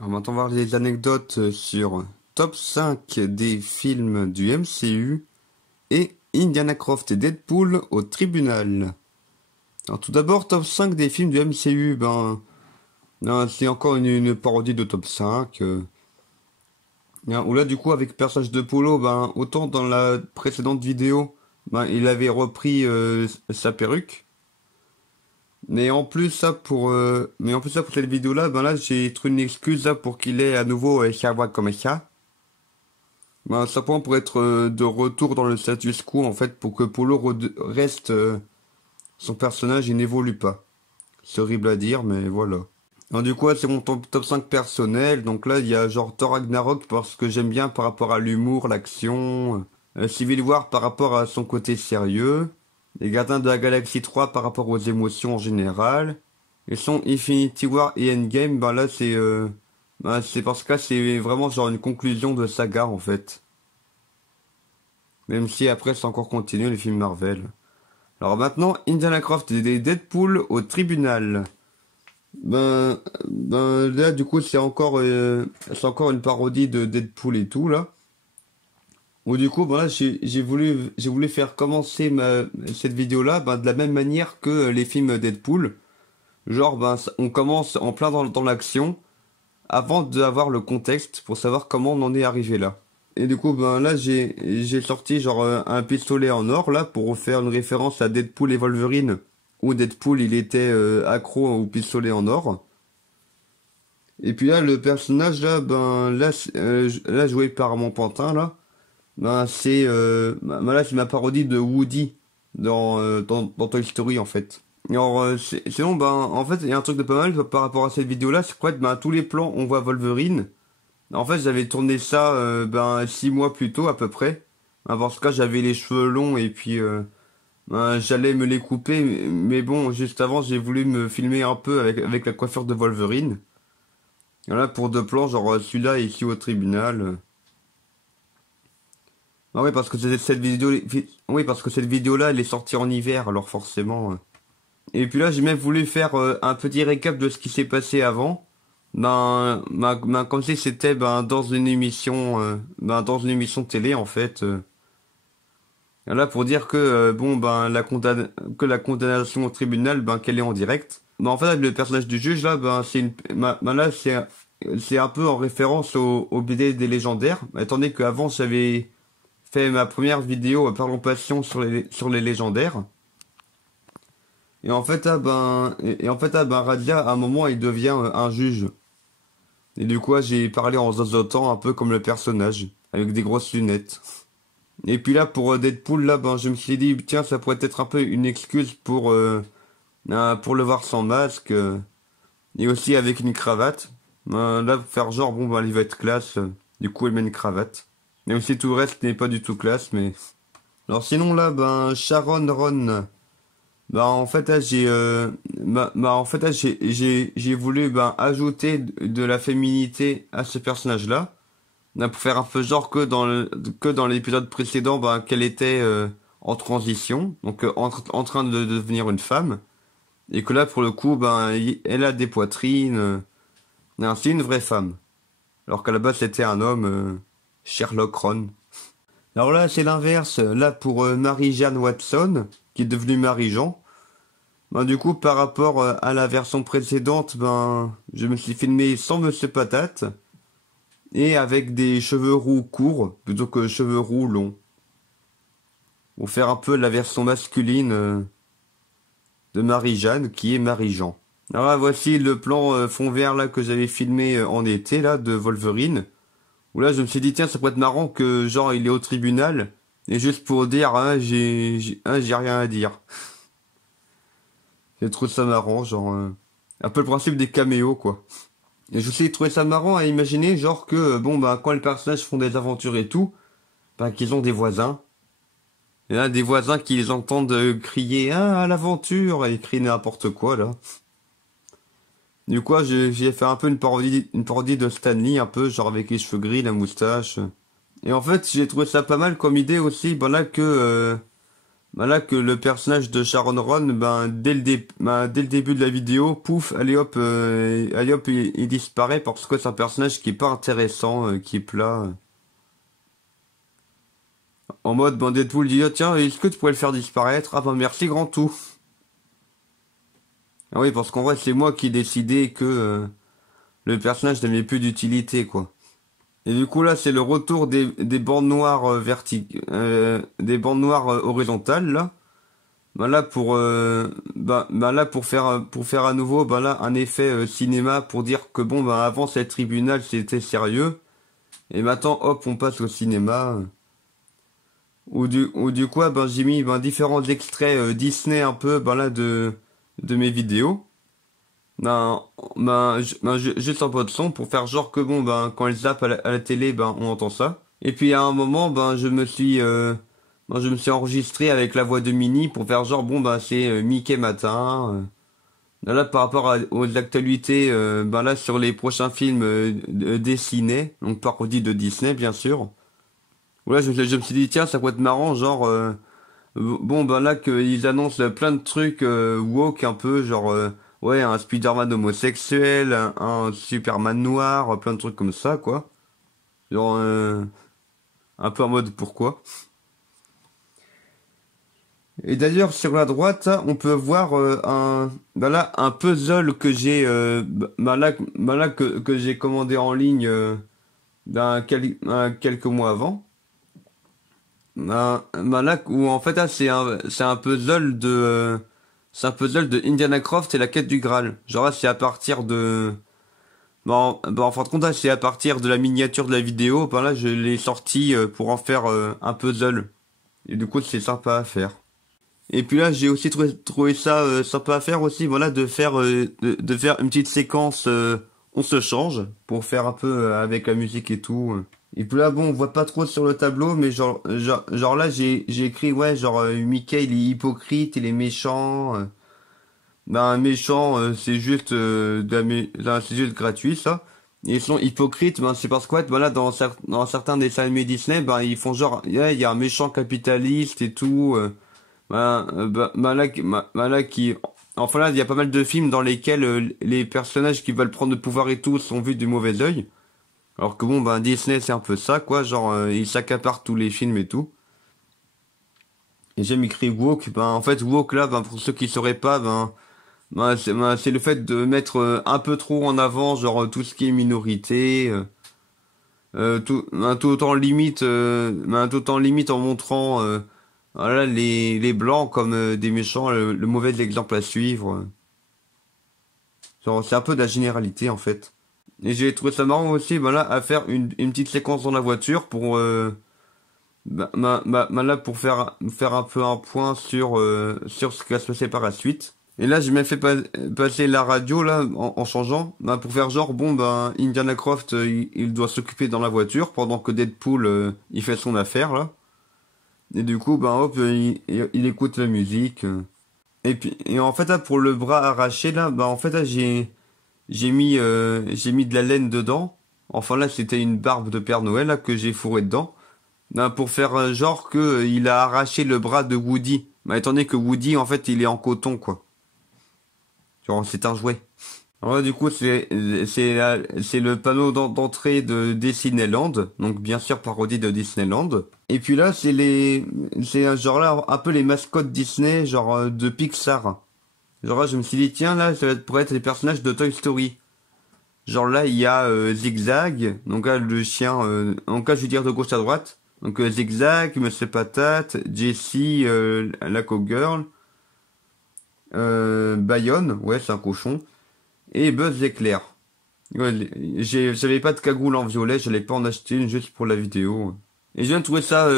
Alors maintenant, on va voir les anecdotes sur top 5 des films du MCU et Indiana Croft et Deadpool au tribunal. Alors tout d'abord, top 5 des films du MCU, non, c'est encore une parodie de top 5. Où là, du coup, avec le personnage de Polo, autant dans la précédente vidéo, il avait repris sa perruque. Mais en plus pour cette vidéo-là, là, j'ai trouvé une excuse là pour qu'il ait à nouveau sa voix comme ça. Simplement pour être de retour dans le status quo, en fait, pour que Polo reste son personnage, il n'évolue pas. C'est horrible à dire, mais voilà. Alors du coup, là, c'est mon top 5 personnel. Donc là, il y a genre Thor Ragnarok parce que j'aime bien par rapport à l'humour, l'action. Civil War par rapport à son côté sérieux. Les Gardiens de la Galaxie 3 par rapport aux émotions en général. Et son Infinity War et Endgame, là c'est parce que là c'est vraiment genre une conclusion de saga en fait. Même si après c'est encore continué les films Marvel. Alors maintenant, Indiana Croft et Deadpool au tribunal. Là du coup c'est encore une parodie de Deadpool et tout là. Ou du coup, là, j'ai voulu faire commencer cette vidéo-là, de la même manière que les films Deadpool. Genre, on commence en plein dans l'action, avant d'avoir le contexte pour savoir comment on en est arrivé là. Et du coup, là, j'ai sorti genre un pistolet en or là pour faire une référence à Deadpool et Wolverine, où Deadpool il était accro au pistolet en or. Et puis là, le personnage là, là joué par mon pantin là. Là c'est ma parodie de Woody dans Toy Story en fait. Alors sinon en fait il y a un truc de pas mal par rapport à cette vidéo là, c'est quoi tous les plans on voit Wolverine. En fait j'avais tourné ça 6 mois plus tôt à peu près. Parce que j'avais les cheveux longs et puis j'allais me les couper, mais bon juste avant j'ai voulu me filmer un peu avec la coiffure de Wolverine. Voilà pour 2 plans genre celui-là ici au tribunal. Ah oui, parce que cette vidéo-là, elle est sortie en hiver, alors forcément. Et puis là, j'ai même voulu faire un petit récap de ce qui s'est passé avant. Comme si c'était dans une émission, dans une émission télé en fait. Là, pour dire que la condamnation au tribunal, qu'elle est en direct. En fait, le personnage du juge là, là c'est un peu en référence au BD des légendaires. Étant donné qu'avant j'avais fait ma première vidéo Parlons Passion sur les légendaires. Et en fait, Radia, à un moment, il devient un juge. Et du coup, j'ai parlé en zozotant un peu comme le personnage, avec des grosses lunettes. Et puis là, pour Deadpool, là, je me suis dit, tiens, ça pourrait être un peu une excuse pour le voir sans masque, et aussi avec une cravate. Là, pour faire genre, il va être classe, du coup, il met une cravate. Même si tout le reste n'est pas du tout classe, mais... Alors sinon là, Sharon Ron, en fait là, j'ai voulu ajouter de la féminité à ce personnage-là, pour faire un peu genre que dans l'épisode précédent, qu'elle était en transition, donc en train de devenir une femme, et que là pour le coup, elle a des poitrines, c'est une vraie femme, alors qu'à la base c'était un homme. Sherlock Ron. Alors là, c'est l'inverse. Là, pour Marie-Jeanne Watson, qui est devenue Marie-Jean, du coup, par rapport à la version précédente, je me suis filmé sans Monsieur Patate et avec des cheveux roux courts plutôt que cheveux roux longs. Pour faire un peu la version masculine de Marie-Jeanne, qui est Marie-Jean. Alors là, voici le plan fond vert là que j'avais filmé en été là de Wolverine. Où là je me suis dit tiens ça pourrait être marrant que genre il est au tribunal et juste pour dire j'ai rien à dire. J'ai trouvé ça marrant genre un peu le principe des caméos quoi. Et je me suis trouvé ça marrant à imaginer genre que quand les personnages font des aventures et tout, qu'ils ont des voisins. Et là des voisins qui les entendent crier à l'aventure et crier n'importe quoi là. Du coup, j'ai fait un peu une parodie de Stanley, un peu, genre avec les cheveux gris, la moustache. Et en fait, j'ai trouvé ça pas mal comme idée aussi, là que, bah là que le personnage de Sharon Ron, dès le début de la vidéo, pouf, allez hop, il disparaît parce que c'est un personnage qui est pas intéressant, qui est plat. En mode, ben Deadpool dit, ah, tiens, est-ce que tu pourrais le faire disparaître? Ah ben merci grand tout. Ah oui, parce qu'en vrai, c'est moi qui ai décidé que le personnage n'avait plus d'utilité, quoi. Et du coup là, c'est le retour des bandes noires des bandes noires horizontales là. Là pour faire à nouveau là un effet cinéma pour dire que bon avant c'est le tribunal c'était sérieux et maintenant hop on passe au cinéma ou du coup j'ai mis différents extraits Disney un peu de mes vidéos juste en de son pour faire genre que bon quand elle zappe à la télé on entend ça et puis à un moment je me suis enregistré avec la voix de Minnie pour faire genre bon c'est Mickey matin. Là par rapport aux actualités là sur les prochains films dessinés, donc parodie de Disney bien sûr. Voilà, je me suis dit tiens ça pourrait être marrant genre bon là qu'ils annoncent plein de trucs woke un peu genre ouais un Spider-Man homosexuel, un Superman noir, plein de trucs comme ça quoi. Genre un peu en mode pourquoi. Et d'ailleurs sur la droite, on peut voir un puzzle que j'ai que j'ai commandé en ligne quelques mois avant. Là où en fait c'est un puzzle c'est un puzzle de Indiana Croft et la quête du Graal. Genre là c'est à partir de en fin de compte là, c'est à partir de la miniature de la vidéo. Là je l'ai sorti pour en faire un puzzle. Et du coup c'est sympa à faire. Et puis là, j'ai aussi trouvé ça sympa à faire aussi, voilà, de faire une petite séquence, on se change, pour faire un peu avec la musique et tout. Et puis là, bon, on voit pas trop sur le tableau, mais genre là, j'ai écrit, ouais, genre, Mickey, il est hypocrite, il est méchant. Un méchant, c'est juste, c'est juste gratuit, ça. Et ils sont hypocrites, c'est parce que, ouais, voilà, dans certains dessins animés Disney, ils font genre, ouais, il y a un méchant capitaliste et tout. Enfin là, il y a pas mal de films dans lesquels les personnages qui veulent prendre le pouvoir et tout sont vus du mauvais œil. Alors que bon, Disney c'est un peu ça, quoi. Genre, ils s'accaparent tous les films et tout. Et j'aime écrit woke. En fait, woke là, pour ceux qui sauraient pas, c'est le fait de mettre un peu trop en avant, genre tout ce qui est minorité. Tout en limite en montrant. Voilà, les blancs comme des méchants, le mauvais exemple à suivre. Genre, c'est un peu de la généralité en fait. Et j'ai trouvé ça marrant aussi, à faire une petite séquence dans la voiture pour, là pour faire un peu un point sur ce qui va se passer par la suite. Et là, j'ai même fait passer la radio là en changeant, pour faire genre bon Indiana Croft il doit s'occuper dans la voiture pendant que Deadpool il fait son affaire là. Et du coup, hop, il écoute la musique. Et puis, et en fait, là, pour le bras arraché, là, en fait, là, j'ai mis de la laine dedans. Enfin, là, c'était une barbe de Père Noël, là, que j'ai fourré dedans. Pour faire genre que il a arraché le bras de Woody. Étant donné que Woody, en fait, il est en coton, quoi. Genre, c'est un jouet. Ouais, du coup, c'est le panneau d'entrée de Disneyland, donc bien sûr parodie de Disneyland. Et puis là, c'est genre là un peu les mascottes Disney, genre de Pixar. Genre là, je me suis dit tiens là, pourrait être les personnages de Toy Story. Genre là, il y a Zigzag, donc là le chien, donc là je vais dire de gauche à droite. Donc Zigzag, Monsieur Patate, Jessie, la cowgirl, Bayonne, ouais c'est un cochon. Et Buzz l'éclair. Ouais, j'avais pas de cagoule en violet, j'allais pas en acheter une juste pour la vidéo. Et je viens de trouver ça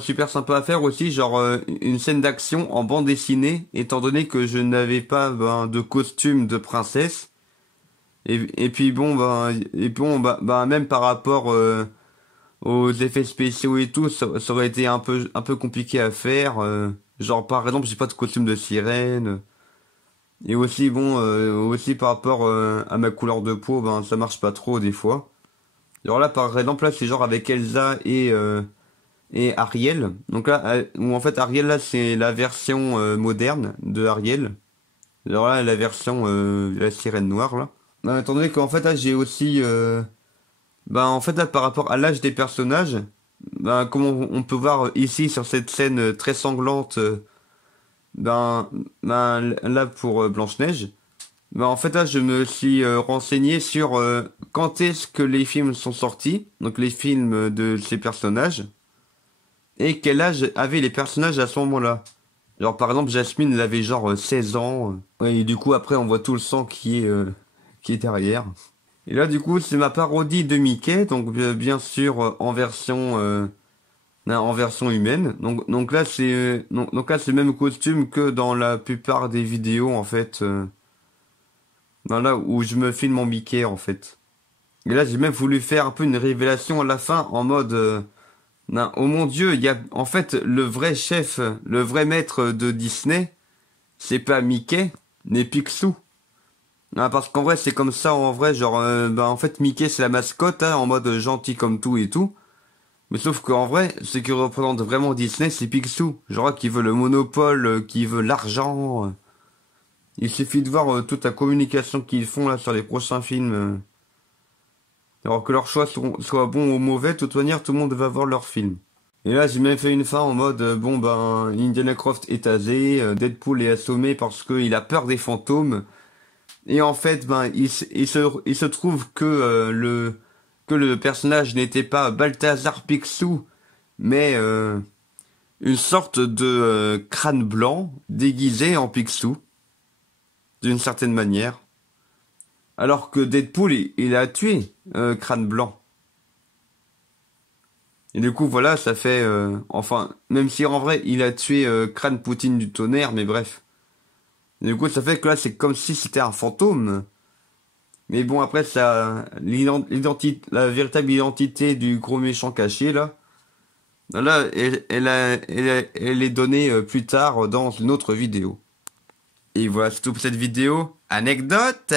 super sympa à faire aussi, genre une scène d'action en bande dessinée, étant donné que je n'avais pas de costume de princesse. Et puis même par rapport aux effets spéciaux et tout, ça aurait été un peu compliqué à faire. Genre par exemple, j'ai pas de costume de sirène. Et aussi aussi par rapport à ma couleur de peau, ça marche pas trop des fois. Alors là par exemple là c'est genre avec Elsa et Ariel. Donc là, où en fait Ariel là c'est la version moderne de Ariel. Alors là la version la sirène noire là. Bah, étant donné qu'en fait là j'ai aussi bah en fait là par rapport à l'âge des personnages, bah comme on peut voir ici sur cette scène très sanglante, ben, là pour Blanche-Neige, ben en fait là je me suis renseigné sur quand est-ce que les films sont sortis, donc les films de ces personnages, et quel âge avaient les personnages à ce moment-là. Genre par exemple Jasmine elle avait genre 16 ans, ouais, et du coup après on voit tout le sang qui est derrière. Et là du coup c'est ma parodie de Mickey, donc bien sûr en version humaine. Donc là c'est donc là c'est le même costume que dans la plupart des vidéos en fait. Ben là où je me filme en Mickey en fait. Et là j'ai même voulu faire un peu une révélation à la fin en mode ben, oh mon Dieu, il y a en fait le vrai chef, le vrai maître de Disney, c'est pas Mickey, mais Picsou. Ah, parce qu'en vrai c'est comme ça en vrai genre ben en fait Mickey c'est la mascotte hein, en mode gentil comme tout et tout. Mais sauf qu'en vrai, ce qui représente vraiment Disney, c'est Picsou. Genre qui veut le monopole, qui veut l'argent. Il suffit de voir toute la communication qu'ils font là sur les prochains films. Alors que leur choix soit bon ou mauvais, de toute manière, tout le monde va voir leur film. Et là, j'ai même fait une fin en mode, bon ben, Indiana Croft est tasé, Deadpool est assommé parce qu'il a peur des fantômes. Et en fait, ben, il se trouve que le personnage n'était pas Balthazar Picsou, mais une sorte de crâne blanc déguisé en Picsou, d'une certaine manière. Alors que Deadpool, il a tué crâne blanc. Et du coup, voilà, ça fait... enfin, même si en vrai, il a tué crâne Poutine du tonnerre, mais bref. Et du coup, ça fait que là, c'est comme si c'était un fantôme. Mais bon, après, ça, la véritable identité du gros méchant caché, là, elle est donnée plus tard dans une autre vidéo. Et voilà, c'est tout pour cette vidéo. Anecdote!